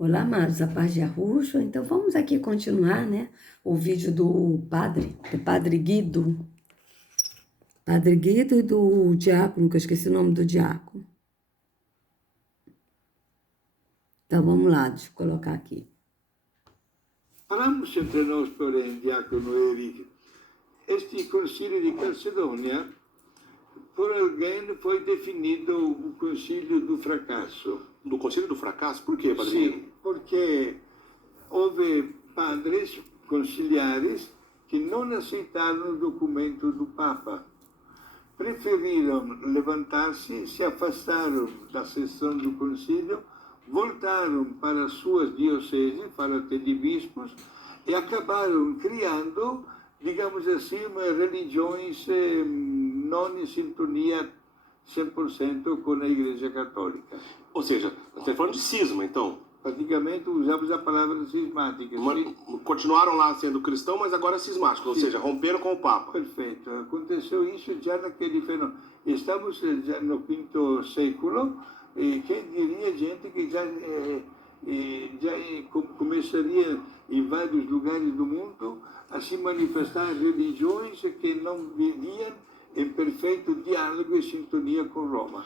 Olá, amados, a paz de Arrucho. Então, vamos aqui continuar, né? O vídeo do Padre Guido. Padre Guido e do diácono, que eu esqueci o nome do diácono. Então, vamos lá, deixa eu colocar aqui. Falamos entre nós, porém, diácono Eric, este concílio de Calcedônia, por alguém foi definido o concílio do fracasso. Do concílio do fracasso? Por quê, padrinho? Sim, porque houve padres conciliares que não aceitaram o documento do Papa. Preferiram levantar-se, se afastaram da sessão do concílio, voltaram para suas dioceses, para a de bispos, e acabaram criando, digamos assim, religiões não em sintonia 100% com a Igreja Católica. Ou seja, você está falando de cisma, então? Praticamente usamos a palavra cismática. Continuaram lá sendo cristãos, mas agora cismáticos, ou seja, romperam com o Papa. Perfeito. Aconteceu isso já naquele fenômeno. Estamos já no quinto século, e quem diria, gente, que já começaria em vários lugares do mundo a se manifestar religiões que não viviam em perfeito diálogo e sintonia com Roma.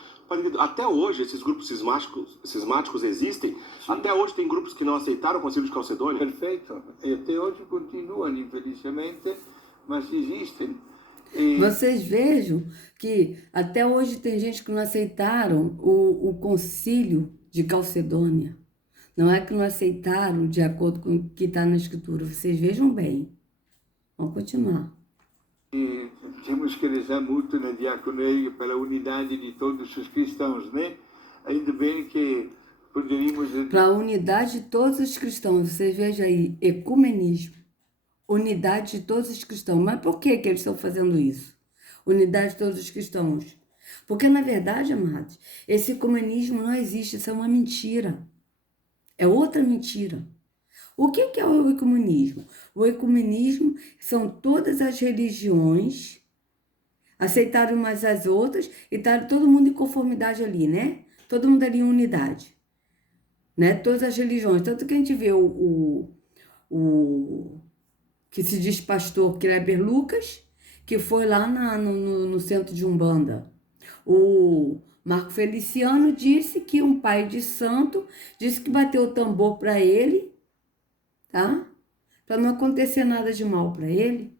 Até hoje, esses grupos cismáticos existem? Sim. Até hoje tem grupos que não aceitaram o Concílio de Calcedônia? Perfeito. E até hoje continuam, infelizmente, mas existem. Vocês vejam que até hoje tem gente que não aceitaram o Concílio de Calcedônia. Não é que não aceitaram de acordo com o que está na Escritura. Vocês vejam bem. Vamos continuar. E temos que rezar muito na diaconia pela unidade de todos os cristãos, né? Ainda bem que poderíamos... Para a unidade de todos os cristãos. Vocês vejam aí, ecumenismo. Unidade de todos os cristãos. Mas por que eles estão fazendo isso? Unidade de todos os cristãos. Porque, na verdade, amados, esse ecumenismo não existe. Isso é uma mentira. É outra mentira. O que é o ecumenismo? O ecumenismo são todas as religiões aceitaram umas às outras e estavam todo mundo em conformidade ali, né? Todo mundo ali em unidade. Né? Todas as religiões. Tanto que a gente vê o que se diz pastor Kleber Lucas, que foi lá no centro de Umbanda. O Marco Feliciano disse que um pai de santo disse que bateu o tambor para ele, tá? Para não acontecer nada de mal para ele.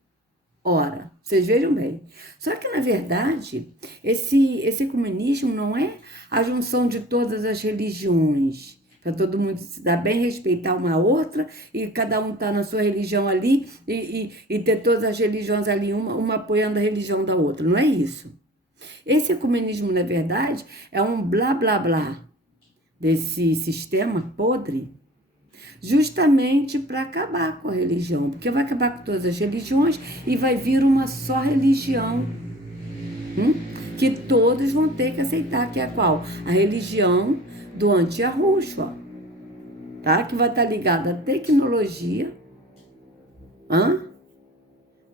Ora, vocês vejam bem. Só que, na verdade, esse ecumenismo não é a junção de todas as religiões, para todo mundo se dar bem, respeitar uma outra, e cada um tá na sua religião ali, e ter todas as religiões ali, uma apoiando a religião da outra. Não é isso. Esse ecumenismo, na verdade, é um blá, blá, blá desse sistema podre, justamente para acabar com a religião, porque vai acabar com todas as religiões e vai vir uma só religião, que todos vão ter que aceitar, que é qual? A religião do anti-Arrucho, tá? Que vai estar ligada à tecnologia,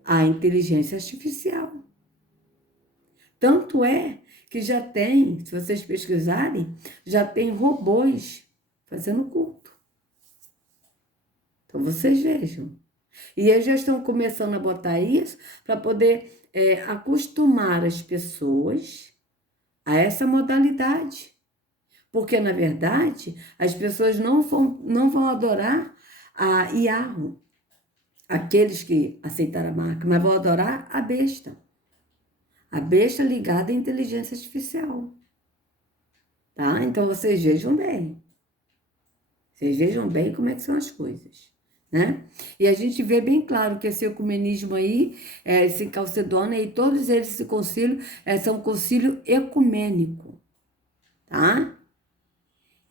à inteligência artificial. Tanto é que já tem, se vocês pesquisarem, já tem robôs fazendo culto. Então, vocês vejam. E eles já estão começando a botar isso para poder acostumar as pessoas a essa modalidade. Porque, na verdade, as pessoas não vão adorar a Iahu, aqueles que aceitaram a marca, mas vão adorar a besta. A besta ligada à inteligência artificial. Tá? Então, vocês vejam bem. Vocês vejam bem como é que são as coisas. Né? E a gente vê bem claro que esse ecumenismo aí, esse Calcedônia e todos eles, esse concílio, são um concílio ecumênico, tá?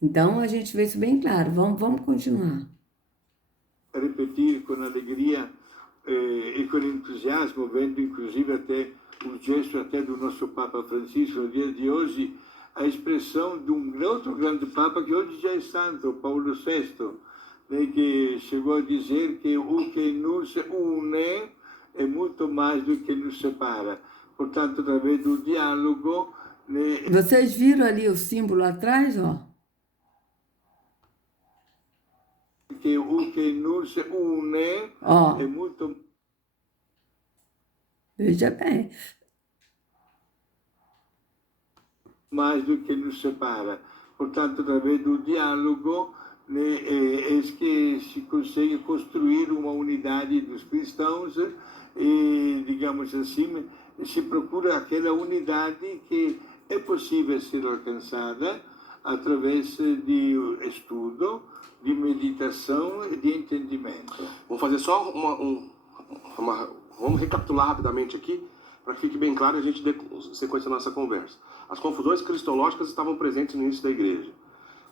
Então, a gente vê isso bem claro. Vamos continuar. Repetir com alegria e com entusiasmo, vendo inclusive até um gesto até do nosso Papa Francisco, no dia de hoje, a expressão de um outro grande Papa, que hoje já é santo, Paulo VI, que chegou a dizer que o que nos une é muito mais do que nos separa. Portanto, através do diálogo... Vocês viram ali o símbolo atrás, ó? que o que nos une Ó, é muito veja bem. mais do que nos separa. Portanto, através do diálogo, né, é que se consegue construir uma unidade dos cristãos e, digamos assim, se procura aquela unidade que é possível ser alcançada através de estudo, de meditação e de entendimento. Vamos fazer só vamos recapitular rapidamente aqui, para que fique bem claro e a gente dê sequência à nossa conversa. As confusões cristológicas estavam presentes no início da igreja.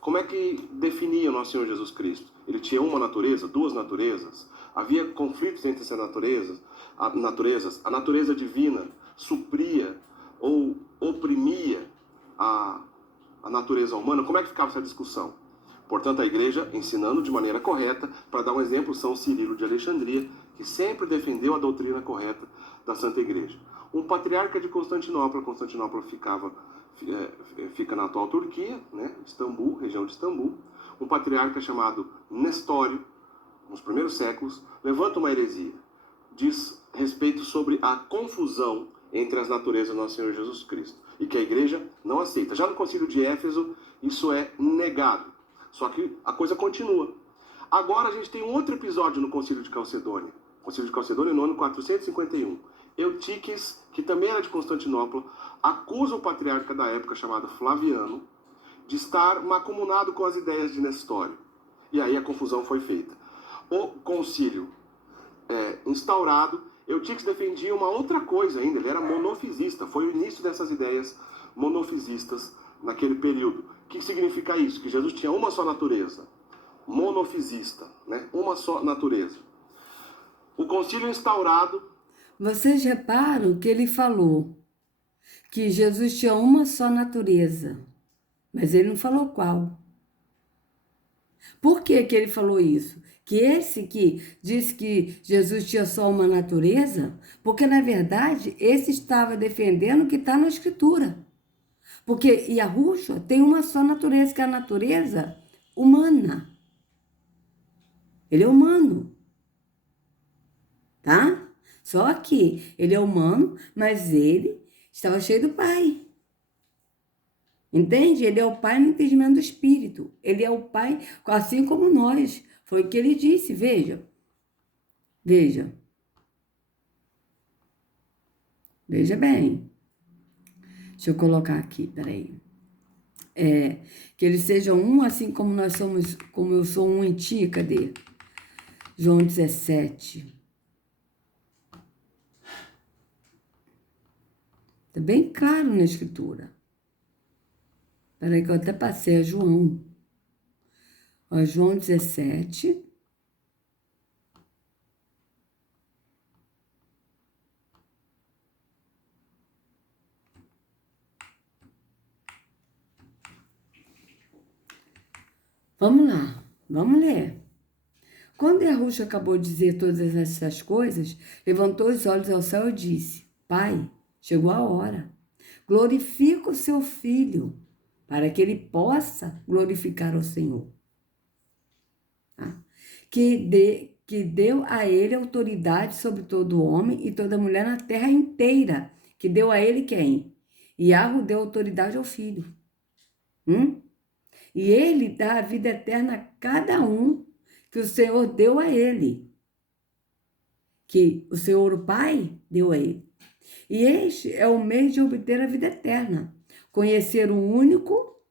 Como é que definia o nosso Senhor Jesus Cristo? Ele tinha uma natureza, duas naturezas? Havia conflitos entre essas naturezas? A natureza divina supria ou oprimia a natureza humana? Como é que ficava essa discussão? Portanto, a igreja ensinando de maneira correta. Para dar um exemplo, São Cirilo de Alexandria, que sempre defendeu a doutrina correta da Santa Igreja. Um patriarca de Constantinopla fica na atual Turquia, né? Istambul, região de Istambul. Um patriarca chamado Nestório, nos primeiros séculos, levanta uma heresia. Diz respeito sobre a confusão entre as naturezas do nosso Senhor Jesus Cristo, e que a igreja não aceita. Já no concílio de Éfeso, isso é negado. Só que a coisa continua. Agora a gente tem um outro episódio no concílio de Calcedônia. Concílio de Calcedônia, no ano 451. Eutiques, que também era de Constantinopla, acusa o patriarca da época, chamado Flaviano, de estar mancomunado com as ideias de Nestório. E aí a confusão foi feita. O concílio instaurado, Eutiques defendia uma outra coisa ainda, ele era monofisista. Foi o início dessas ideias monofisistas naquele período. O que significa isso? Que Jesus tinha uma só natureza. Monofisista, né? Uma só natureza. O concílio instaurado... Vocês reparam que ele falou que Jesus tinha uma só natureza, mas ele não falou qual. Por que que ele falou isso? Que esse que disse que Jesus tinha só uma natureza, porque na verdade esse estava defendendo o que está na Escritura. Porque Yahushua tem uma só natureza, que é a natureza humana. Ele é humano, tá? Só que ele é humano, mas ele estava cheio do Pai. Entende? Ele é o Pai no entendimento do Espírito. Ele é o Pai, assim como nós. Foi o que ele disse, veja. Veja. Veja bem. Deixa eu colocar aqui, peraí. Que eles sejam um, assim como nós somos, como eu sou um em ti, cadê? João 17. Está bem claro na Escritura. Peraí que eu até passei a João. Ó, João 17. Vamos lá, vamos ler. Quando Yahushua acabou de dizer todas essas coisas, levantou os olhos ao céu e disse: Pai, chegou a hora. Glorifica o seu Filho, para que ele possa glorificar o Senhor. Tá? Que deu a ele autoridade sobre todo homem e toda mulher na terra inteira. Que deu a ele quem? Yahweh deu autoridade ao Filho. E ele dá a vida eterna a cada um que o Senhor deu a ele. Que o Senhor, o Pai, deu a ele. E este é o meio de obter a vida eterna. Conhecer o único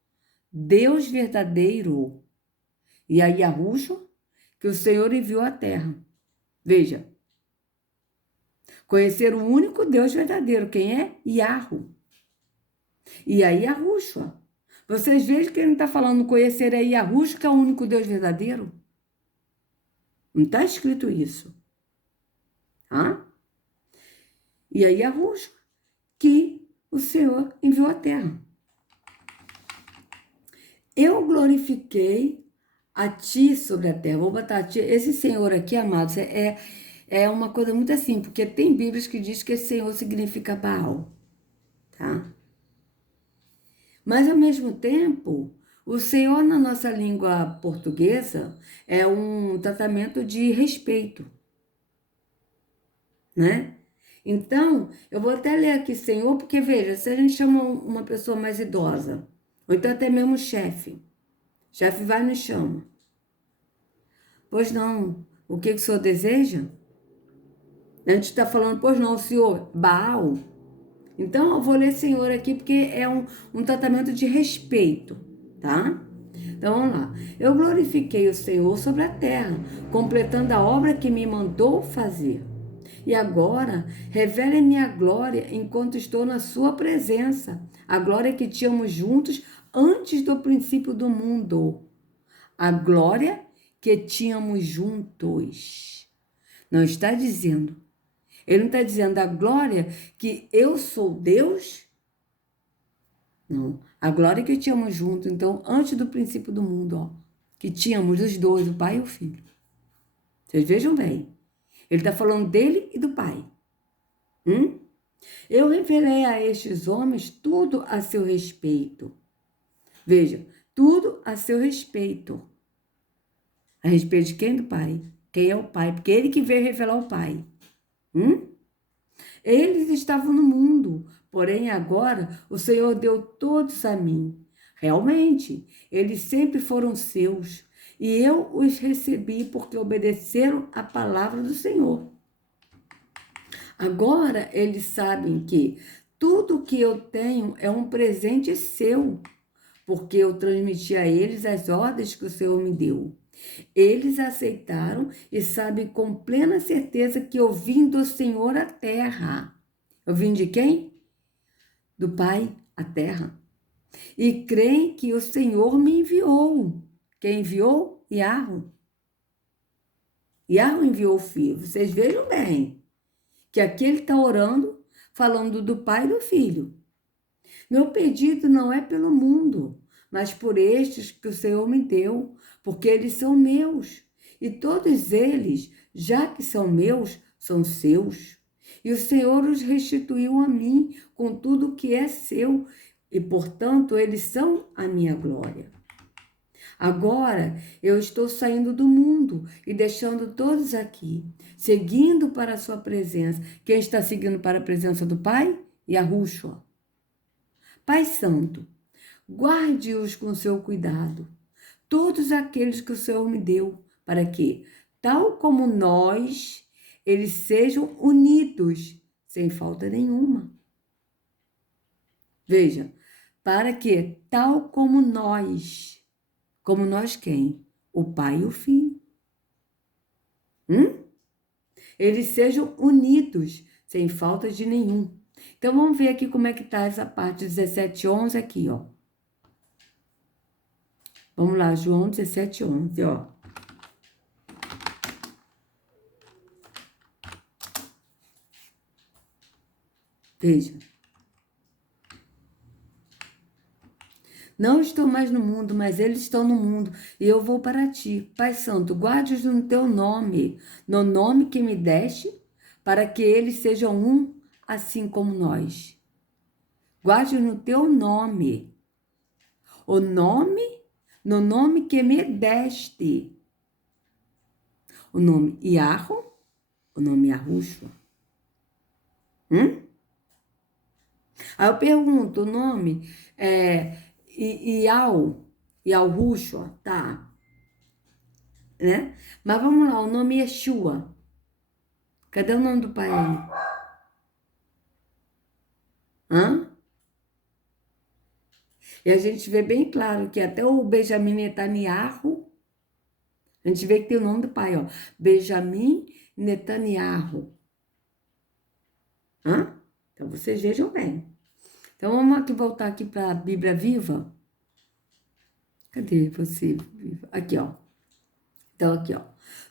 Deus verdadeiro. E a Yahushua, que o Senhor enviou à terra. Veja. Conhecer o único Deus verdadeiro. Quem é? Yahu. E a Yahushua. Vocês vejam que ele não está falando conhecer a Yahushua, que é o único Deus verdadeiro? Não está escrito isso. Tá? E a Yahushua, que o Senhor enviou à terra. Eu glorifiquei a ti sobre a terra. Vou botar a ti. Esse Senhor aqui, amados, é uma coisa muito assim, porque tem Bíblias que diz que esse Senhor significa Baal. Tá? Mas, ao mesmo tempo, O Senhor, na nossa língua portuguesa, é um tratamento de respeito, né? Então, eu vou até ler aqui Senhor, porque veja, se a gente chama uma pessoa mais idosa, ou então até mesmo chefe vai e nos chama. Pois não, o que o senhor deseja? A gente está falando, pois não, senhor, Baal. Então, eu vou ler Senhor aqui, porque é um tratamento de respeito, tá? Então, vamos lá. Eu glorifiquei o Senhor sobre a terra, completando a obra que me mandou fazer. E agora, revele minha glória enquanto estou na sua presença, a glória que tínhamos juntos antes do princípio do mundo. A glória que tínhamos juntos. Não está dizendo. Ele não está dizendo a glória que eu sou Deus. Não. A glória que tínhamos junto, então, antes do princípio do mundo, ó. Que tínhamos os dois, o pai e o filho. Vocês vejam bem. Ele está falando dele e do pai. Eu revelei a estes homens tudo a seu respeito. Veja, tudo a seu respeito. A respeito de quem? Do pai. Quem é o pai? Porque ele que veio revelar o pai. Eles estavam no mundo, porém agora o Senhor deu todos a mim. Realmente, eles sempre foram seus, e eu os recebi porque obedeceram a palavra do Senhor. Agora eles sabem que tudo que eu tenho é um presente seu, porque eu transmiti a eles as ordens que o Senhor me deu. Eles aceitaram e sabem com plena certeza que eu vim do Senhor à terra. Eu vim de quem? Do Pai à terra. E creem que o Senhor me enviou. Quem enviou? Yahweh. Yahweh enviou o Filho. Vocês vejam bem que aqui ele está orando, falando do Pai e do Filho. Meu pedido não é pelo mundo, mas por estes que o Senhor me deu, porque eles são meus. E todos eles, já que são meus, são seus. E o Senhor os restituiu a mim com tudo o que é seu, e, portanto, eles são a minha glória. Agora eu estou saindo do mundo e deixando todos aqui, seguindo para a sua presença. Quem está seguindo para a presença do Pai? Yahushua. Pai Santo, guarde-os com seu cuidado, todos aqueles que o Senhor me deu, para que, tal como nós, eles sejam unidos, sem falta nenhuma. Veja, para que, tal como nós quem? O Pai e o Filho. Eles sejam unidos, sem falta de nenhum. Então, vamos ver aqui como é que está essa parte 17:11 aqui, ó. Vamos lá, João 17:11, ó. Veja. Não estou mais no mundo, mas eles estão no mundo, e eu vou para ti. Pai Santo, guarde-os no teu nome, no nome que me deste, para que eles sejam um, assim como nós. Guarde-os no teu nome. O nome, no nome que me deste. O nome Yahweh, o nome Yahushua. Aí eu pergunto, o nome é Yahushua, tá? Né? Mas vamos lá, o nome Yeshua. Cadê o nome do pai aí? E a gente vê bem claro que até o Benjamin Netanyahu, a gente vê que tem o nome do pai, ó. Benjamin Netanyahu. Então, vocês vejam bem. Então, vamos aqui voltar aqui para a Bíblia Viva. Cadê você? Aqui, ó. Então, aqui, ó.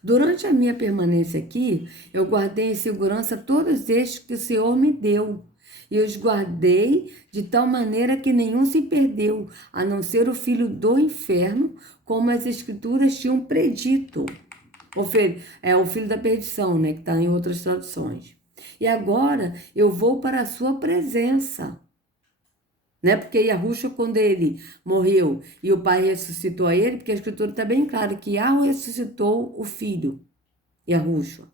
Durante a minha permanência aqui, eu guardei em segurança todos estes que o Senhor me deu. E os guardei de tal maneira que nenhum se perdeu, a não ser o filho do inferno, como as escrituras tinham predito. É o filho da perdição, né? Que está em outras traduções. E agora eu vou para a sua presença. Não é porque Yahushua, quando ele morreu e o pai ressuscitou a ele, porque a escritura está bem clara que Yahweh ressuscitou o filho, Yahushua.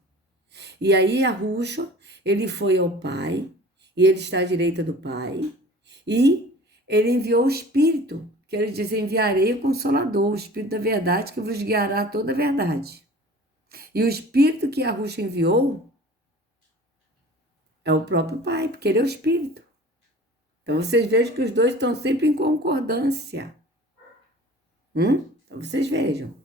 E aí Yahushua, ele foi ao pai, e ele está à direita do pai, e ele enviou o Espírito, que ele diz, enviarei o Consolador, o Espírito da verdade, que vos guiará a toda a verdade. E o Espírito que Yahushua enviou é o próprio pai, porque ele é o Espírito. Então, vocês vejam que os dois estão sempre em concordância. Então, vocês vejam.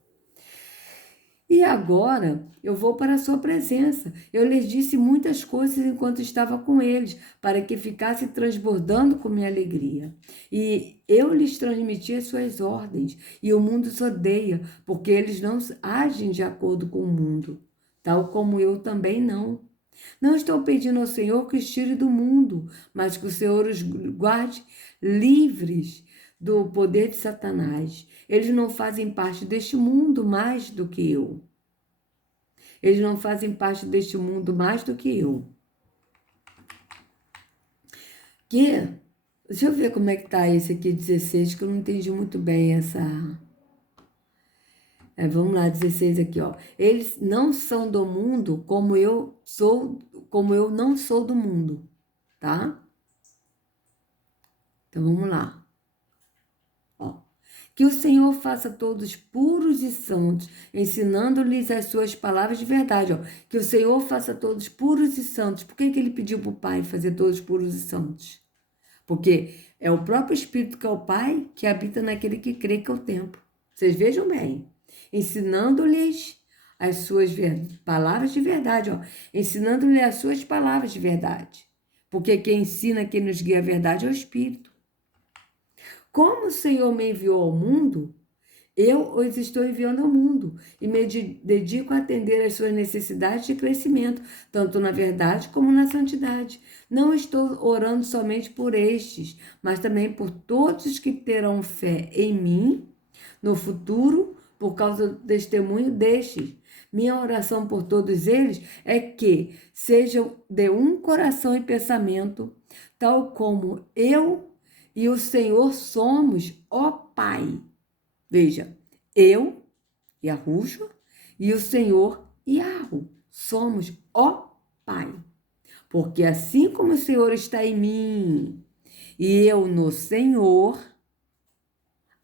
E agora, eu vou para a sua presença. Eu lhes disse muitas coisas enquanto estava com eles, para que ficasse transbordando com minha alegria. E eu lhes transmiti as suas ordens, e o mundo os odeia, porque eles não agem de acordo com o mundo, tal como eu também não. Não estou pedindo ao Senhor que os tire do mundo, mas que o Senhor os guarde livres do poder de Satanás. Eles não fazem parte deste mundo mais do que eu. Eles não fazem parte deste mundo mais do que eu. Deixa eu ver como é que tá esse aqui, 16, que eu não entendi muito bem essa... vamos lá, 16 aqui, ó. Eles não são do mundo como eu não sou do mundo, tá? Então, vamos lá. Ó. Que o Senhor faça todos puros e santos, ensinando-lhes as suas palavras de verdade, ó. Que o Senhor faça todos puros e santos. Por que ele pediu para o Pai fazer todos puros e santos? Porque é o próprio Espírito que é o Pai que habita naquele que crê que é o templo. Vocês vejam bem. Ensinando-lhes as suas palavras de verdade, ó. Ensinando-lhes as suas palavras de verdade. Porque quem ensina, quem nos guia a verdade é o Espírito. Como o Senhor me enviou ao mundo, eu os estou enviando ao mundo e me dedico a atender às suas necessidades de crescimento, tanto na verdade como na santidade. Não estou orando somente por estes, mas também por todos os que terão fé em mim no futuro, por causa do testemunho destes. Minha oração por todos eles é que sejam de um coração e pensamento, tal como eu e o Senhor somos, ó Pai. Veja, eu, Yahushua, e o Senhor, Yahu, somos, ó Pai. Porque assim como o Senhor está em mim e eu no Senhor,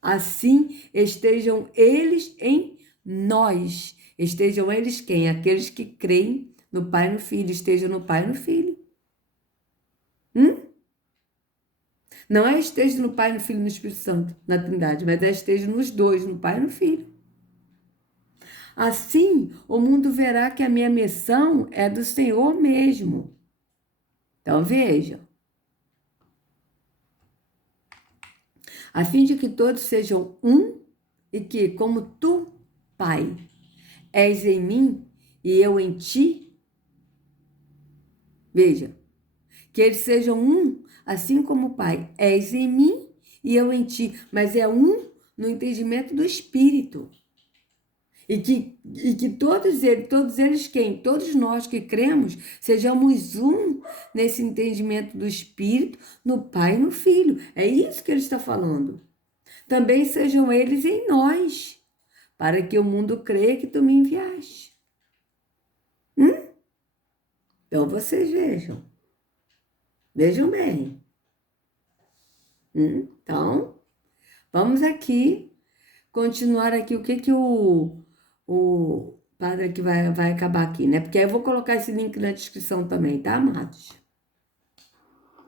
assim estejam eles em nós. Estejam eles quem? Aqueles que creem no Pai e no Filho. Estejam no Pai e no Filho. Não é esteja no Pai, no Filho e no Espírito Santo, na Trindade, mas é esteja nos dois, no Pai e no Filho. Assim, o mundo verá que a minha missão é do Senhor mesmo. Então, veja. A fim de que todos sejam um e que, como tu, Pai, és em mim e eu em ti, veja, que eles sejam um, assim como o Pai, és em mim e eu em ti, mas é um no entendimento do Espírito. E que todos eles quem? Todos nós que cremos, sejamos um nesse entendimento do Espírito, no Pai e no Filho. É isso que ele está falando. Também sejam eles em nós, para que o mundo creia que tu me enviaste. Então, vocês vejam. Vejam bem. Então, vamos aqui, continuar aqui o que o padre aqui vai acabar aqui, né? Porque aí eu vou colocar esse link na descrição também, tá, amados?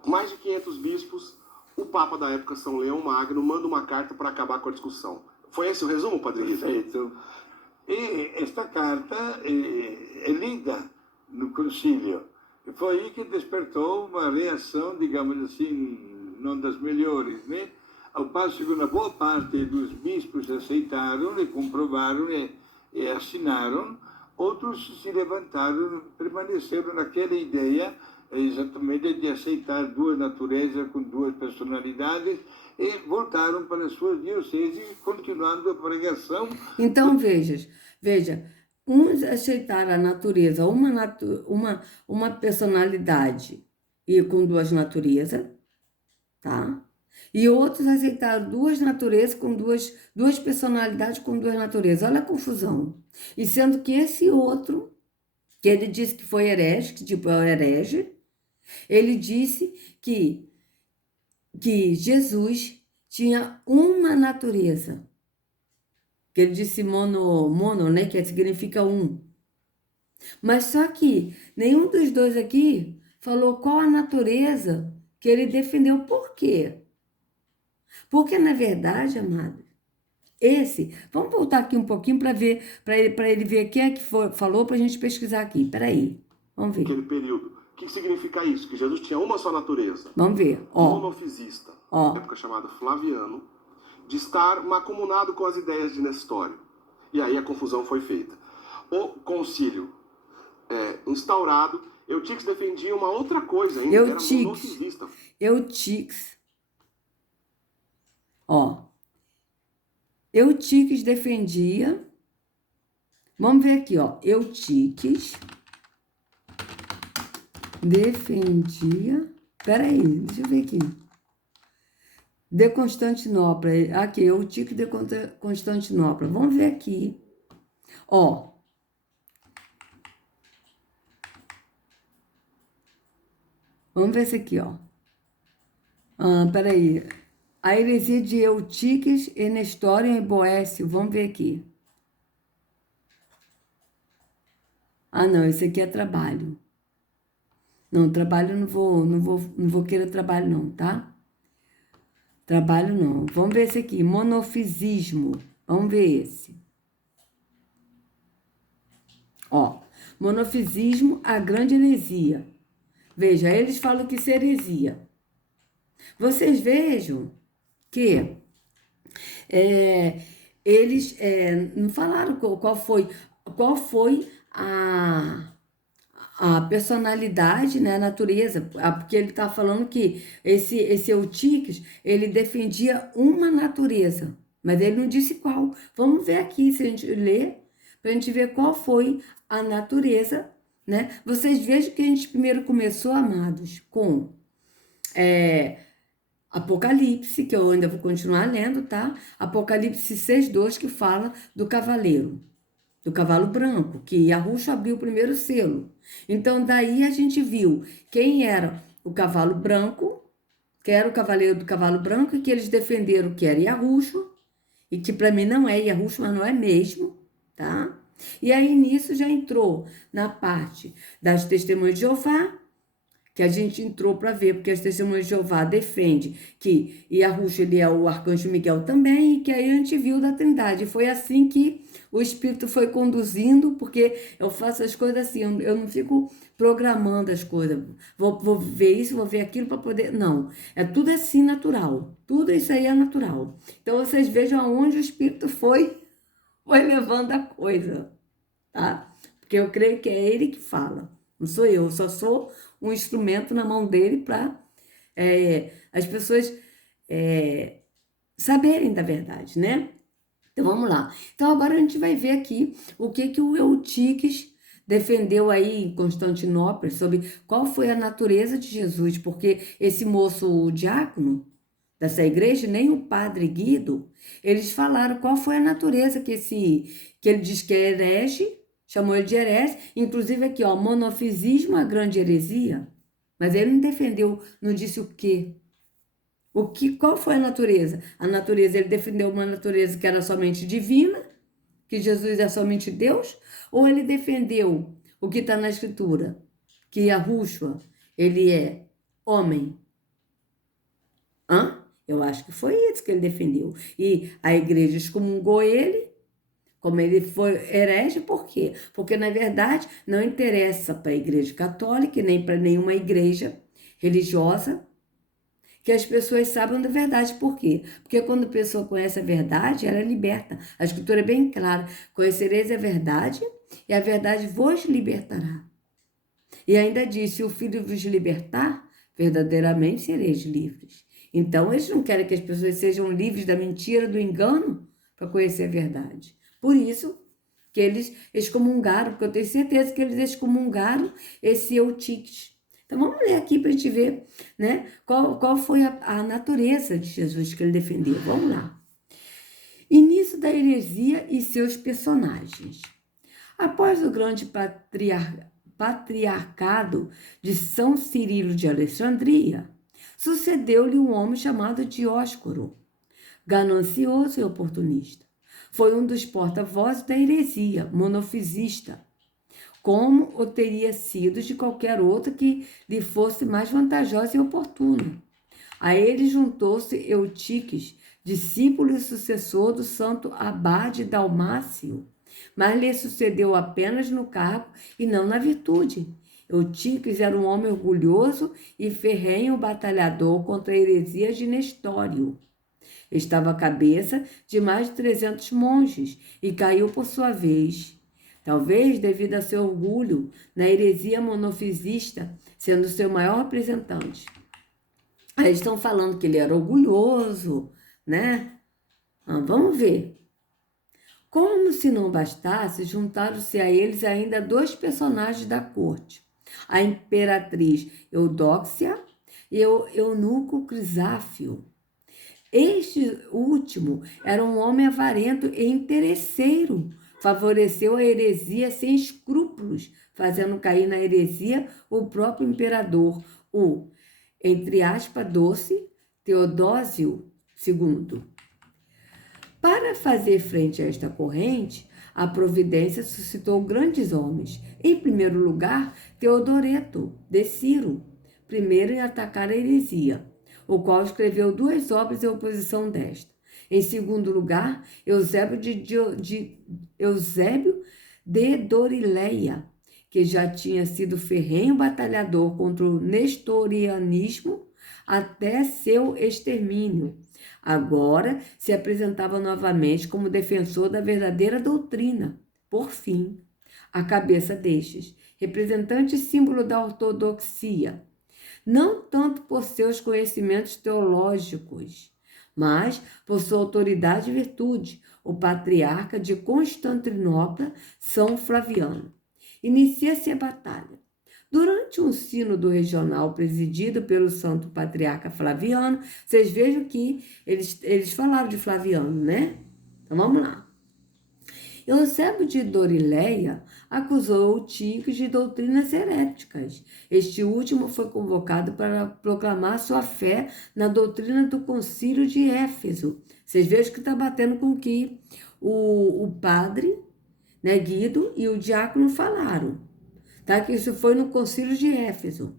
Mais de 500 bispos, o Papa da época, São Leão Magno, manda uma carta para acabar com a discussão. Foi esse o resumo, Padre Guido? Perfeito. E esta carta é lida no concílio. E foi aí que despertou uma reação, digamos assim, não das melhores, né? Ao passo que uma boa parte dos bispos aceitaram e comprovaram e assinaram, outros se levantaram, permaneceram naquela ideia exatamente de aceitar duas naturezas com duas personalidades e voltaram para as suas dioceses, continuando a pregação. Então, veja, uns aceitaram a natureza, uma personalidade e com duas naturezas, tá? E outros aceitaram duas naturezas com duas personalidades com duas naturezas. Olha a confusão. E sendo que esse outro, que ele disse que foi herege, que tipo é o herege, ele disse que Jesus tinha uma natureza. Que ele disse mono, né? Que significa um. Mas só que nenhum dos dois aqui falou qual a natureza que ele defendeu. Por quê? Porque, na verdade, amado, vamos voltar aqui um pouquinho para ver, para ele ver quem é que falou para a gente pesquisar aqui. Peraí, vamos ver. Aquele período. O que significa isso? Que Jesus tinha uma só natureza. Vamos ver. Ó. Monofisista. Ó. Época chamada Flaviano, de estar macumunado com as ideias de Nestório. E aí a confusão foi feita. O concílio instaurado, Eutíquis defendia uma outra coisa ainda, era monofisista. Eutíquis. Ó. Eutíquis defendia. Vamos ver aqui, ó. Eutíquis defendia. Peraí, deixa eu ver aqui. De Constantinopla. Aqui, Eutíquis de Constantinopla. Vamos ver aqui. Ó. Vamos ver esse aqui, ó. Peraí. A heresia de Eutíquis e Nestório em Boécio. Vamos ver aqui. Não, esse aqui é trabalho. Não, trabalho não vou querer trabalho não, tá? Trabalho não. Vamos ver esse aqui, monofisismo. Vamos ver esse. Ó, monofisismo, a grande heresia. Veja, eles falam que isso é heresia. Vocês vejam que eles não falaram qual foi a personalidade, né, a natureza, porque ele está falando que esse Eutíquis, ele defendia uma natureza, mas ele não disse qual. Vamos ver aqui, se a gente ler, para a gente ver qual foi a natureza, né? Vocês vejam que a gente primeiro começou, amados, com Apocalipse, que eu ainda vou continuar lendo, tá? Apocalipse 6:2, que fala do cavaleiro, do cavalo branco, que Yahushua abriu o primeiro selo. Então, daí a gente viu quem era o cavalo branco, que era o cavaleiro do cavalo branco, e que eles defenderam que era Yahushua, e que para mim não é Yahushua, mas não é mesmo, tá? E aí, nisso, já entrou na parte das testemunhas de Jeová, que a gente entrou para ver, porque as testemunhas de Jeová defendem que Yahushua, ele é o arcanjo Miguel também, e que aí a gente viu da Trindade. Foi assim que o Espírito foi conduzindo, porque eu faço as coisas assim, eu não fico programando as coisas, vou ver isso, vou ver aquilo para poder... Não, é tudo assim natural, tudo isso aí é natural. Então, vocês vejam aonde o Espírito foi levando a coisa, tá? Porque eu creio que é ele que fala, não sou eu só sou um instrumento na mão dele para as pessoas saberem da verdade, né? Então, vamos lá. Então, agora a gente vai ver aqui o que o Eutíquis defendeu aí em Constantinopla, sobre qual foi a natureza de Jesus, porque esse moço, o diácono dessa igreja, nem o padre Guido, eles falaram qual foi a natureza que ele diz que é herege, chamou ele de herege, inclusive aqui, ó, monofisismo, a grande heresia, mas ele não defendeu, não disse o quê. Qual foi a natureza? A natureza, ele defendeu uma natureza que era somente divina, que Jesus é somente Deus, ou ele defendeu o que está na Escritura, que Yahushua, ele é homem? Eu acho que foi isso que ele defendeu. E a igreja excomungou ele, como ele foi herege, por quê? Porque, na verdade, não interessa para a igreja católica, nem para nenhuma igreja religiosa, que as pessoas saibam da verdade. Por quê? Porque quando a pessoa conhece a verdade, ela é liberta. A Escritura é bem clara. Conhecereis a verdade, e a verdade vos libertará. E ainda diz, se o Filho vos libertar, verdadeiramente sereis livres. Então, eles não querem que as pessoas sejam livres da mentira, do engano, para conhecer a verdade. Por isso que eles excomungaram, porque eu tenho certeza que eles excomungaram esse Eutíquis. Então vamos ler aqui para a gente ver, né, qual foi a natureza de Jesus que ele defendeu. Vamos lá. Início da heresia e seus personagens. Após o grande patriarcado de São Cirilo de Alexandria, sucedeu-lhe um homem chamado Dióscoro, ganancioso e oportunista. Foi um dos porta-vozes da heresia monofisista, como o teria sido de qualquer outro que lhe fosse mais vantajosa e oportuna. A ele juntou-se Eutiques, discípulo e sucessor do santo abade Dalmácio, mas lhe sucedeu apenas no cargo e não na virtude. Eutiques era um homem orgulhoso e ferrenho batalhador contra a heresia de Nestório. Estava à cabeça de mais de 300 monges e caiu por sua vez. Talvez devido a seu orgulho na heresia monofisista, sendo seu maior representante. Aí eles estão falando que ele era orgulhoso, né? Vamos ver. Como se não bastasse, juntaram-se a eles ainda 2 personagens da corte. A imperatriz Eudóxia e o eunuco Crisáfio. Este último era um homem avarento e interesseiro. Favoreceu a heresia sem escrúpulos, fazendo cair na heresia o próprio imperador, o, entre aspas, doce Teodósio II. Para fazer frente a esta corrente, a providência suscitou grandes homens. Em primeiro lugar, Teodoreto de Ciro, primeiro em atacar a heresia, o qual escreveu 2 obras em oposição desta. Em segundo lugar, Eusébio de Dorileia, que já tinha sido ferrenho batalhador contra o nestorianismo até seu extermínio. Agora se apresentava novamente como defensor da verdadeira doutrina. Por fim, a cabeça destes, representante e símbolo da ortodoxia, não tanto por seus conhecimentos teológicos, mas por sua autoridade e virtude, o patriarca de Constantinopla, São Flaviano. Inicia-se a batalha. Durante um sínodo regional presidido pelo santo patriarca Flaviano, vocês vejam que eles falaram de Flaviano, né? Então vamos lá. Eusébio de Dorileia acusou Eutiques de doutrinas heréticas. Este último foi convocado para proclamar sua fé na doutrina do concílio de Éfeso. Vocês vejam que está batendo com o que o padre, né, Guido e o diácono falaram. Tá? Que isso foi no concílio de Éfeso.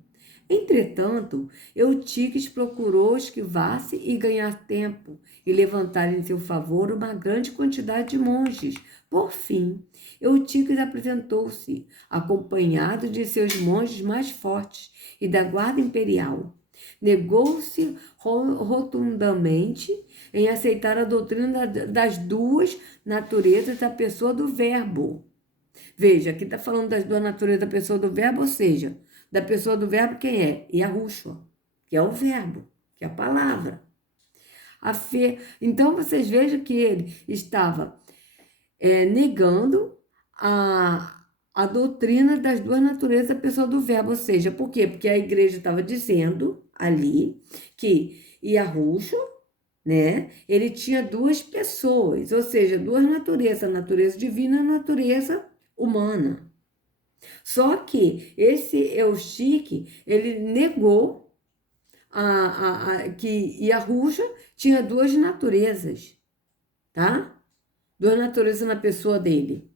Entretanto, Eutiques procurou esquivar-se e ganhar tempo e levantar em seu favor uma grande quantidade de monges. Por fim, Eutiques apresentou-se, acompanhado de seus monges mais fortes e da guarda imperial. Negou-se rotundamente em aceitar a doutrina das 2 naturezas da pessoa do verbo. Veja, aqui está falando das 2 naturezas da pessoa do verbo, ou seja, da pessoa do verbo quem é? Yahushua, que é o verbo, que é a palavra. Então, vocês vejam que ele estava negando a doutrina das 2 naturezas da pessoa do verbo, ou seja, por quê? Porque a igreja estava dizendo ali que Yahushua, né, ele tinha 2 pessoas, ou seja, 2 naturezas, a natureza divina e a natureza humana. Só que esse Eutique, ele negou que Yahushua tinha 2 naturezas, tá? 2 naturezas na pessoa dele,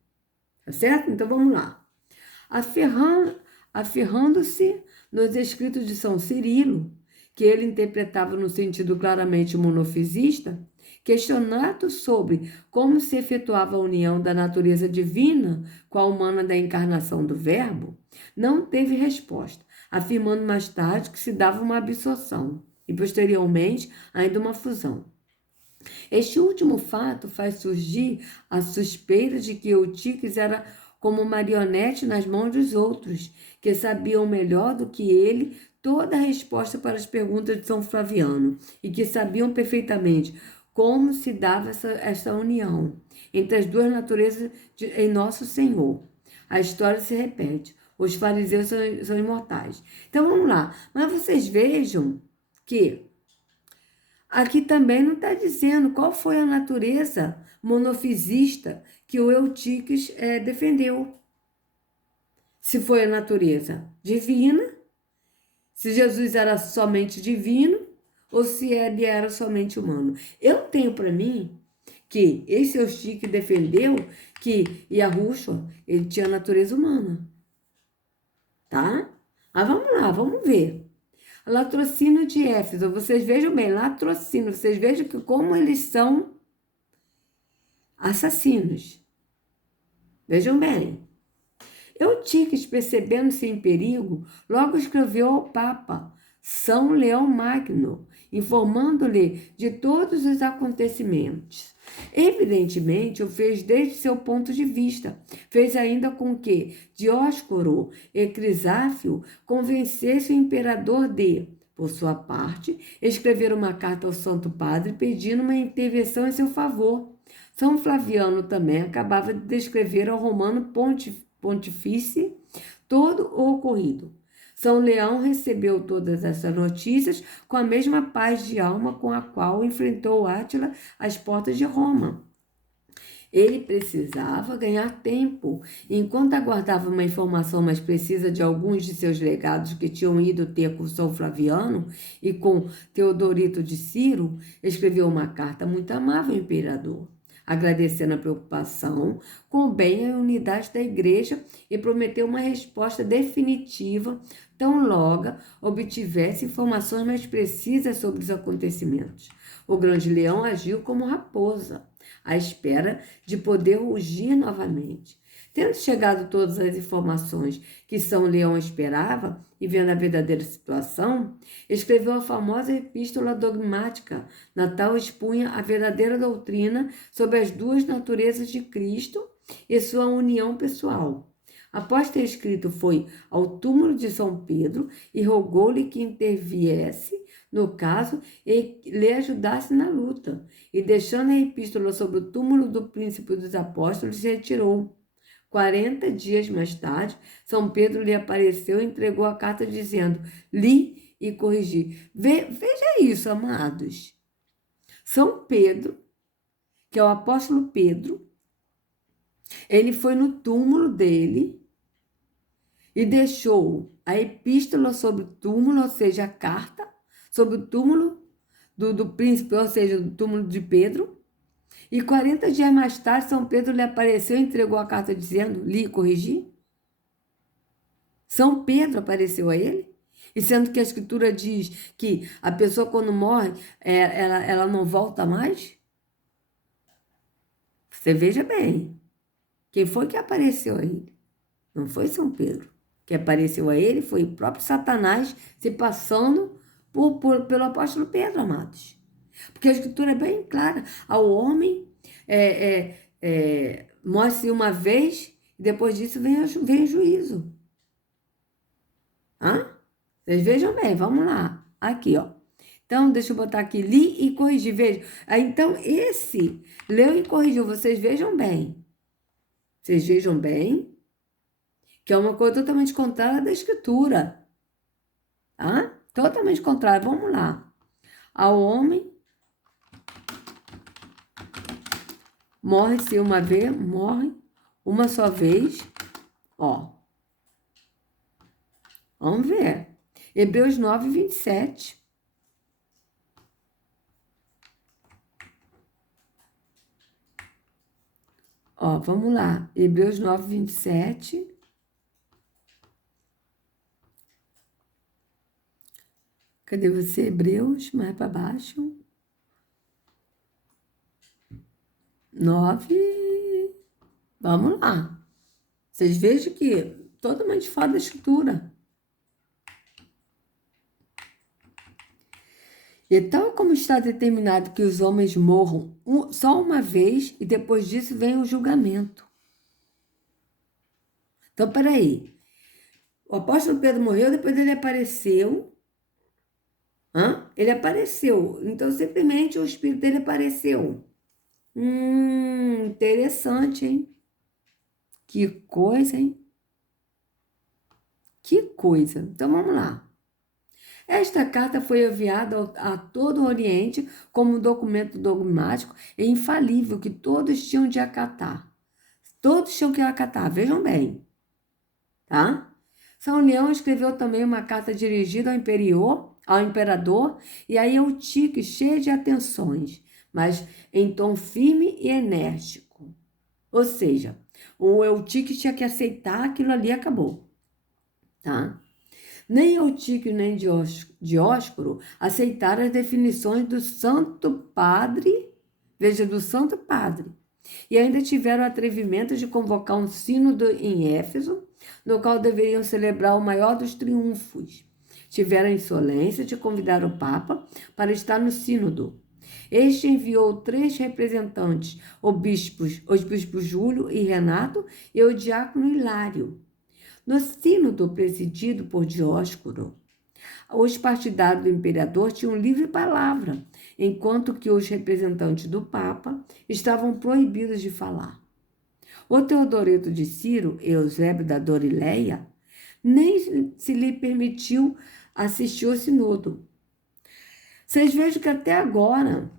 tá certo? Então vamos lá. Aferrando-se nos escritos de São Cirilo, que ele interpretava no sentido claramente monofisista, questionado sobre como se efetuava a união da natureza divina com a humana da encarnação do Verbo, não teve resposta, afirmando mais tarde que se dava uma absorção e, posteriormente, ainda uma fusão. Este último fato faz surgir a suspeita de que Eutiques era como marionete nas mãos dos outros, que sabiam melhor do que ele toda a resposta para as perguntas de São Flaviano e que sabiam perfeitamente como se dava essa união entre as 2 naturezas em Nosso Senhor. A história se repete. Os fariseus são imortais. Então, vamos lá. Mas vocês vejam que aqui também não está dizendo qual foi a natureza monofisista que o Eutíquis defendeu. Se foi a natureza divina, se Jesus era somente divino, ou se ele era somente humano. Eu tenho para mim que esse Eutíquis defendeu que Yahushua, ele tinha natureza humana. Tá? Mas vamos lá, vamos ver. Latrocínio de Éfeso, vocês vejam bem, latrocínio, vocês vejam que como eles são assassinos. Vejam bem. Eutíquis, percebendo-se em perigo, logo escreveu ao Papa São Leão Magno, informando-lhe de todos os acontecimentos. Evidentemente, o fez desde seu ponto de vista. Fez ainda com que Dióscoro e Crisáfio convencesse o imperador de, por sua parte, escrever uma carta ao Santo Padre pedindo uma intervenção em seu favor. São Flaviano também acabava de descrever ao romano pontifício todo o ocorrido. São Leão recebeu todas essas notícias com a mesma paz de alma com a qual enfrentou Átila às portas de Roma. Ele precisava ganhar tempo. Enquanto aguardava uma informação mais precisa de alguns de seus legados que tinham ido ter com São Flaviano e com Teodorito de Ciro, escreveu uma carta muito amável ao imperador, agradecendo a preocupação com o bem e a unidade da igreja e prometeu uma resposta definitiva tão logo obtivesse informações mais precisas sobre os acontecimentos. O grande leão agiu como raposa, à espera de poder rugir novamente. Tendo chegado todas as informações que São Leão esperava e vendo a verdadeira situação, escreveu a famosa epístola dogmática, na qual expunha a verdadeira doutrina sobre as duas naturezas de Cristo e sua união pessoal. Após ter escrito, foi ao túmulo de São Pedro e rogou-lhe que interviesse no caso e lhe ajudasse na luta. E deixando a epístola sobre o túmulo do príncipe dos apóstolos, se retirou. 40 dias mais tarde, São Pedro lhe apareceu e entregou a carta dizendo: li e corrigi. Veja isso, amados. São Pedro, que é o apóstolo Pedro, ele foi no túmulo dele e deixou a epístola sobre o túmulo, ou seja, a carta sobre o túmulo do príncipe, ou seja, do túmulo de Pedro. E 40 dias mais tarde, São Pedro lhe apareceu e entregou a carta dizendo, li e corrigi. São Pedro apareceu a ele. E sendo que a Escritura diz que a pessoa quando morre, ela não volta mais. Você veja bem, quem foi que apareceu a ele? Não foi São Pedro. Que apareceu a ele foi o próprio Satanás se passando pelo apóstolo Pedro, amados. Porque a Escritura é bem clara. Ao homem morre-se uma vez e depois disso vem o juízo. Hã? Vocês vejam bem, vamos lá. Aqui, ó. Então, deixa eu botar aqui, li e corrigi. Veja. Então, esse leu e corrigiu. Vocês vejam bem. Vocês vejam bem que é uma coisa totalmente contrária da Escritura. Tá? Totalmente contrária. Vamos lá. Ao homem morre-se uma vez, morre uma só vez. Ó. Vamos ver. Hebreus 9, 27. Ó, vamos lá. Hebreus 9, 27. Cadê você? Hebreus, mais para baixo. 9. Vamos lá. Vocês vejam que totalmente fora da Escritura. E tal como está determinado que os homens morram só uma vez e depois disso vem o julgamento. Então, peraí. O apóstolo Pedro morreu, depois ele apareceu. Ele apareceu. Então, simplesmente o espírito dele apareceu. Interessante, hein? Que coisa, hein? Que coisa! Então vamos lá. Esta carta foi enviada a todo o Oriente como um documento dogmático e infalível que todos tinham de acatar. Todos tinham que acatar, vejam bem, tá? São Leão escreveu também uma carta dirigida ao imperador e a Eutique, cheia de atenções, mas em tom firme e enérgico. Ou seja, o Eutique tinha que aceitar aquilo ali e acabou, tá? Nem Eutíquio nem Dióscoro aceitaram as definições do Santo Padre, veja, do Santo Padre, e ainda tiveram o atrevimento de convocar um sínodo em Éfeso, no qual deveriam celebrar o maior dos triunfos. Tiveram a insolência de convidar o Papa para estar no sínodo. Este enviou 3 representantes, os bispos Júlio e Renato e o diácono Hilário. No sínodo presidido por Dióscoro, os partidários do imperador tinham livre palavra, enquanto que os representantes do Papa estavam proibidos de falar. O Teodoreto de Ciro, Eusébio da Dorileia, nem se lhe permitiu assistir ao sínodo. Vocês vejam que até agora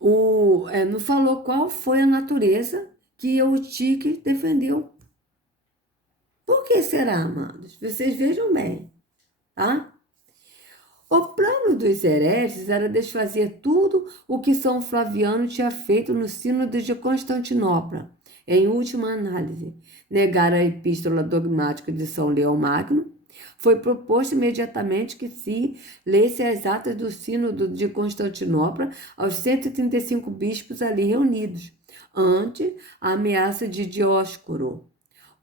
não falou qual foi a natureza que Eutique defendeu. Por que será, amados? Vocês vejam bem, tá? O plano dos hereges era desfazer tudo o que São Flaviano tinha feito no Sínodo de Constantinopla. Em última análise, negar a epístola dogmática de São Leão Magno. Foi proposto imediatamente que se lesse as atas do Sínodo de Constantinopla aos 135 bispos ali reunidos, ante a ameaça de Dióscoro.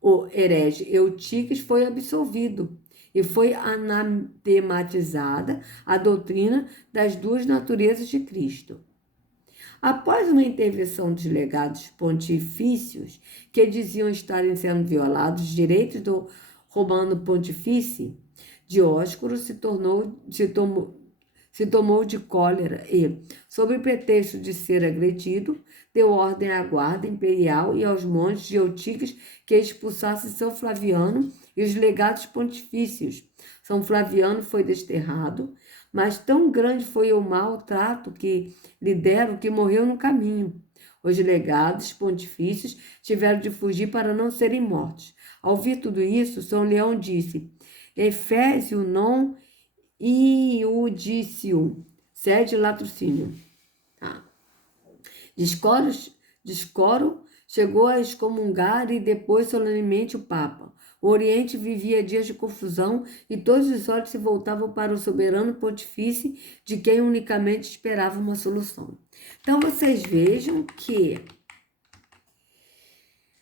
O herege Eutíquis foi absolvido e foi anatematizada a doutrina das 2 naturezas de Cristo. Após uma intervenção dos legados pontifícios, que diziam estarem sendo violados os direitos do romano pontifício, Dióscoro se tomou de cólera e, sob pretexto de ser agredido, deu ordem à guarda imperial e aos monges de Eutíquis que expulsassem São Flaviano e os legados pontifícios. São Flaviano foi desterrado, mas tão grande foi o maltrato que lhe deram que morreu no caminho. Os legados pontifícios tiveram de fugir para não serem mortos. Ao ouvir tudo isso, São Leão disse: Efésio non iudicium, sede latrocínio. Tá. Discoro chegou a excomungar e depois solenemente o Papa. O Oriente vivia dias de confusão e todos os olhos se voltavam para o soberano pontifício, de quem unicamente esperava uma solução. Então, vocês vejam que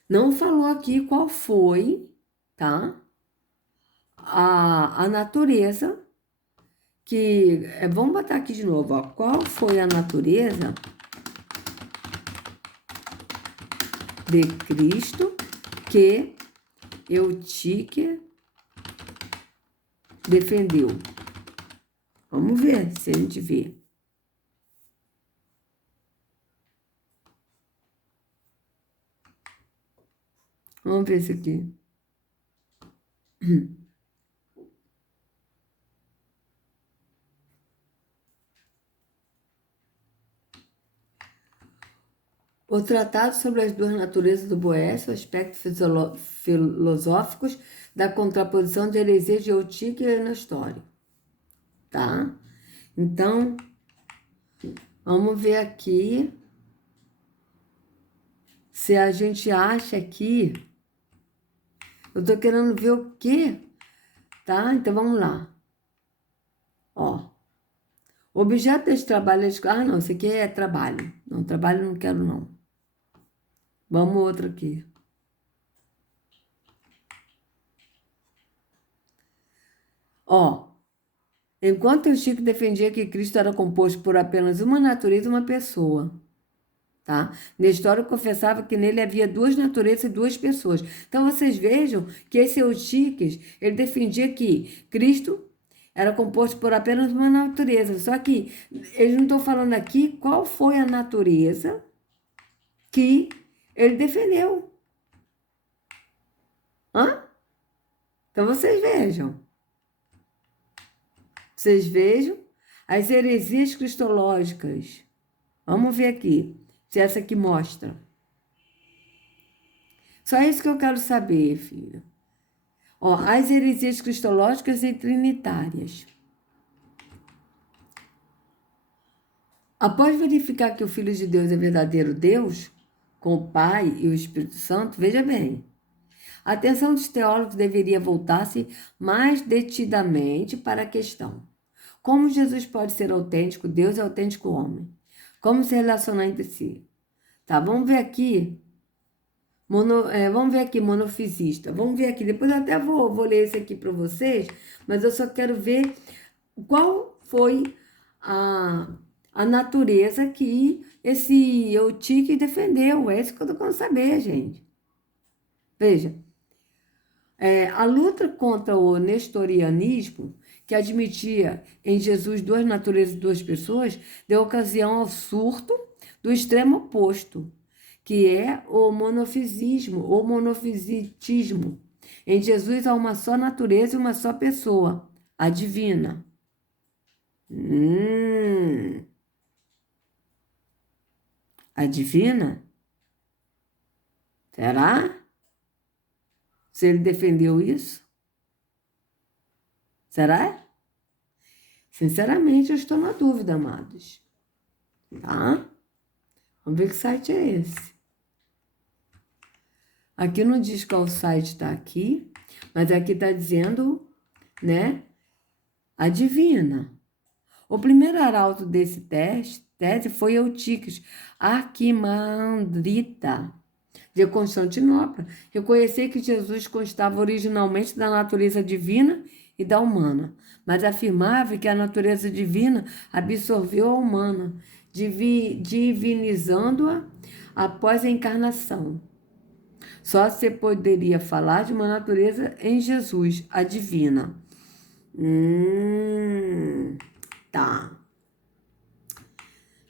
não falou aqui qual foi, tá? A natureza que... Vamos botar aqui de novo, ó. Qual foi a natureza de Cristo que Eutíquia defendeu? Vamos ver se a gente vê. Vamos ver isso aqui. O Tratado sobre as 2 naturezas do Boécio, aspectos filosóficos da contraposição de heresia de Eutíquia e Nestório. Tá? Então, vamos ver aqui se a gente acha aqui. Eu tô querendo ver o quê? Tá? Então, vamos lá. Ó. Objeto desse trabalho... Ah, não, isso aqui é trabalho. Não, trabalho não quero, não. Vamos outro aqui. Ó, enquanto Eutíquio defendia que Cristo era composto por apenas uma natureza e uma pessoa, tá? Nestório confessava que nele havia 2 naturezas e 2 pessoas. Então, vocês vejam que esse Eutíquio, ele defendia que Cristo era composto por apenas uma natureza. Só que eles não estão falando aqui qual foi a natureza que ele defendeu. Hã? Então vocês vejam. Vocês vejam as heresias cristológicas. Vamos ver aqui, se essa aqui mostra. Só isso que eu quero saber, filha. Ó, as heresias cristológicas e trinitárias. Após verificar que o Filho de Deus é verdadeiro Deus, com o Pai e o Espírito Santo, veja bem, a atenção dos teólogos deveria voltar-se mais detidamente para a questão. Como Jesus pode ser autêntico Deus e autêntico homem? Como se relacionar entre si? Tá, vamos ver aqui. Vamos ver aqui, monofisista. Vamos ver aqui. Depois eu até vou ler esse aqui para vocês, mas eu só quero ver qual foi a natureza que esse Eutique defendeu. É isso que eu tô querendo saber, gente. Veja. A luta contra o nestorianismo, que admitia em Jesus duas naturezas e duas pessoas, deu ocasião ao surto do extremo oposto, que é o monofisismo, ou monofisitismo. Em Jesus há uma só natureza e uma só pessoa, a divina. A divina? Será? Se ele defendeu isso? Será? Sinceramente, eu estou na dúvida, amados. Tá? Vamos ver que site é esse. Aqui não diz qual site está aqui, mas aqui está dizendo, né? A divina. O primeiro arauto desse tese foi Eutíquis, arquimandrita de Constantinopla. Reconhecer que Jesus constava originalmente da natureza divina e da humana, mas afirmava que a natureza divina absorveu a humana, divinizando-a após a encarnação. Só se poderia falar de uma natureza em Jesus, a divina. Tá.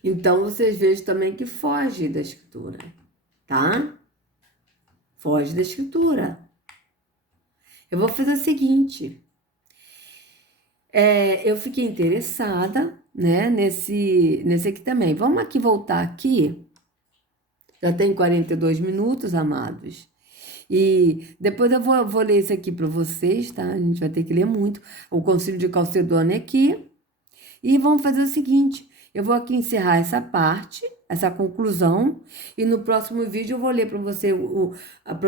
Então, vocês vejam também que foge da Escritura, tá? Foge da Escritura. Eu vou fazer o seguinte. Eu fiquei interessada, né, nesse aqui também. Vamos aqui voltar aqui. Já tem 42 minutos, amados. E depois eu vou ler isso aqui para vocês, tá? A gente vai ter que ler muito. O Concílio de Calcedônia aqui. E vamos fazer o seguinte. Eu vou aqui encerrar essa parte, essa conclusão, e no próximo vídeo eu vou ler para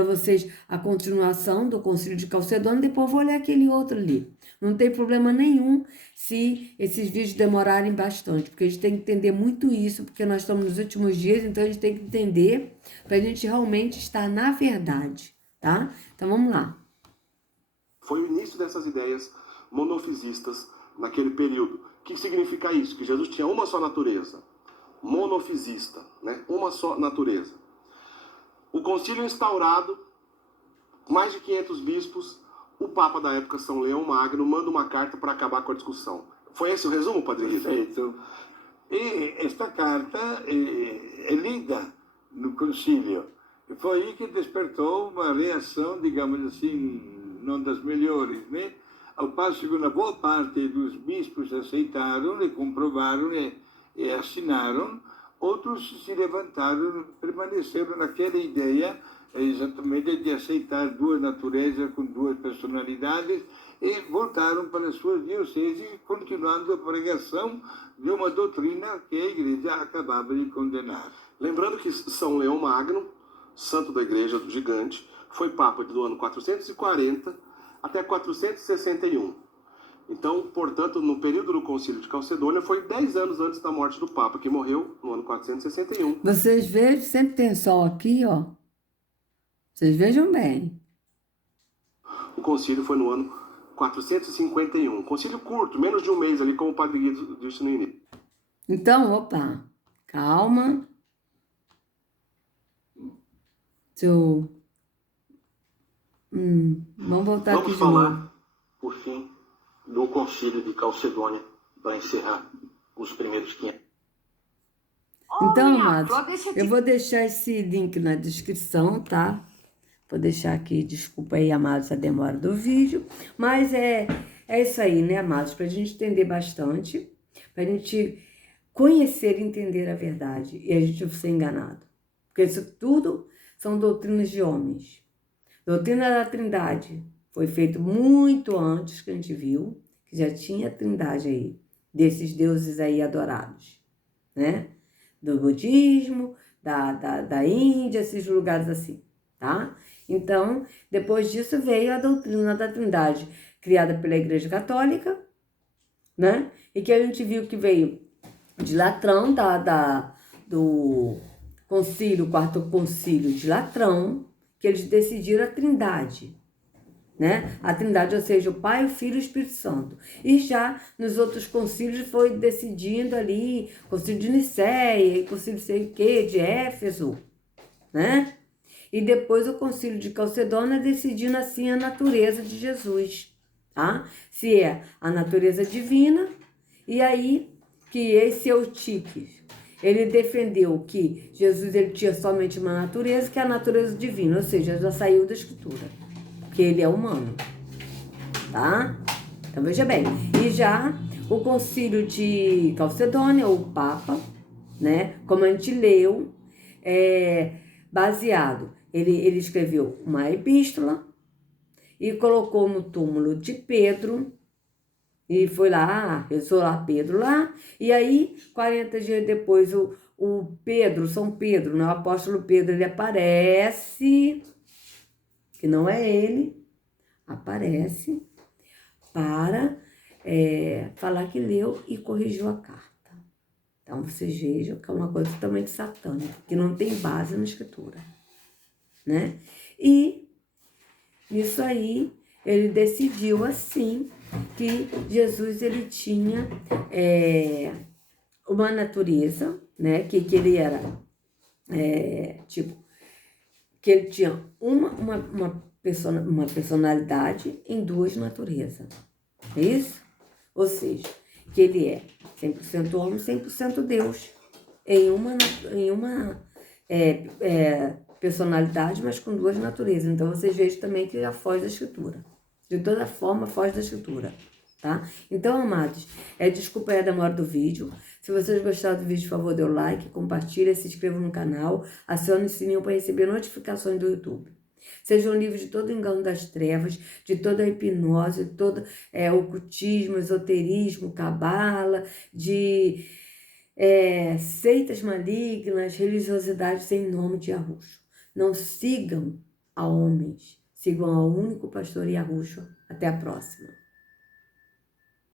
vocês a continuação do Concílio de Calcedônia, depois eu vou ler aquele outro ali. Não tem problema nenhum se esses vídeos demorarem bastante, porque a gente tem que entender muito isso, porque nós estamos nos últimos dias, então a gente tem que entender para a gente realmente estar na verdade, tá? Então vamos lá. Foi o início dessas ideias monofisistas naquele período. O que significa isso? Que Jesus tinha uma só natureza. Monofisista, né? Uma só natureza. O concílio instaurado, mais de 500 bispos, o Papa da época, São Leão Magno, manda uma carta para acabar com a discussão. Foi esse o resumo, Padre Guido? Perfeito. E esta carta é lida no concílio. E foi aí que despertou uma reação, digamos assim, não das melhores, né? Ao passo que uma boa parte dos bispos aceitaram e comprovaram e assinaram, outros se levantaram, permaneceram naquela ideia exatamente de aceitar duas naturezas com duas personalidades e voltaram para as suas dioceses, continuando a pregação de uma doutrina que a Igreja acabava de condenar. Lembrando que São Leão Magno, santo da Igreja do Gigante, foi Papa do ano 440 até 461. Então, portanto, no período do Concílio de Calcedônia, foi 10 anos antes da morte do Papa, que morreu no ano 461. Vocês vejam, sempre tem sol aqui, ó. Vocês vejam bem. O concílio foi no ano 451. Concílio curto, menos de um mês ali, como o Padre Guido disse no início. Então, opa, calma. Vamos voltar aqui de novo. Vamos falar, por fim, do Concílio de Calcedônia, para encerrar os primeiros 500. Então, amados, eu vou deixar esse link na descrição, tá? Vou deixar aqui, desculpa aí, amados, a demora do vídeo. Mas é isso aí, né, amados? Para a gente entender bastante, para a gente conhecer e entender a verdade e a gente não ser enganado. Porque isso tudo são doutrinas de homens. Doutrina da Trindade foi feito muito antes que a gente viu, que já tinha a Trindade aí, desses deuses aí adorados, né? Do budismo, da Índia, esses lugares assim, tá? Então, depois disso veio a doutrina da Trindade, criada pela Igreja Católica, né? E que a gente viu que veio de Latrão, do concílio, quarto concílio de Latrão, que eles decidiram a Trindade, né? A Trindade, ou seja, o Pai, o Filho e o Espírito Santo. E já nos outros concílios foi decidindo ali, concílio de Nicéia, concílio sei o quê, de Éfeso, né? E depois o concílio de Calcedônia decidindo assim a natureza de Jesus, tá? Se é a natureza divina, e aí que esse Eutíquides, ele defendeu que Jesus ele tinha somente uma natureza, que é a natureza divina, ou seja, já saiu da Escritura, que ele é humano, tá? Então veja bem, e já o concílio de Calcedônia, o Papa, né, como a gente leu, baseado, ele escreveu uma epístola e colocou no túmulo de Pedro, e foi lá, rezou lá Pedro lá, e aí 40 dias depois o Pedro, São Pedro, né, o apóstolo Pedro, ele aparece, que não é ele, aparece para falar que leu e corrigiu a carta. Então, vocês vejam que é uma coisa totalmente satânica, que não tem base na Escritura, né? E isso aí, ele decidiu assim, que Jesus, ele tinha uma natureza, né? Que ele era, que ele tinha uma personalidade em duas naturezas. É isso? Ou seja, que ele é 100% homem, 100% Deus. Em uma personalidade, mas com duas naturezas. Então, vocês vejam também que já foge da Escritura. De toda forma, foge da Escritura. Tá? Então, amados, desculpa aí a demora do vídeo. Se vocês gostaram do vídeo, por favor, dê o like, compartilha, se inscreva no canal, acione o sininho para receber notificações do YouTube. Sejam livres de todo engano das trevas, de toda a hipnose, de todo ocultismo, esoterismo, cabala, de seitas malignas, religiosidades em nome de Yahushua. Não sigam a homens, sigam ao único pastor Yahushua. Até a próxima.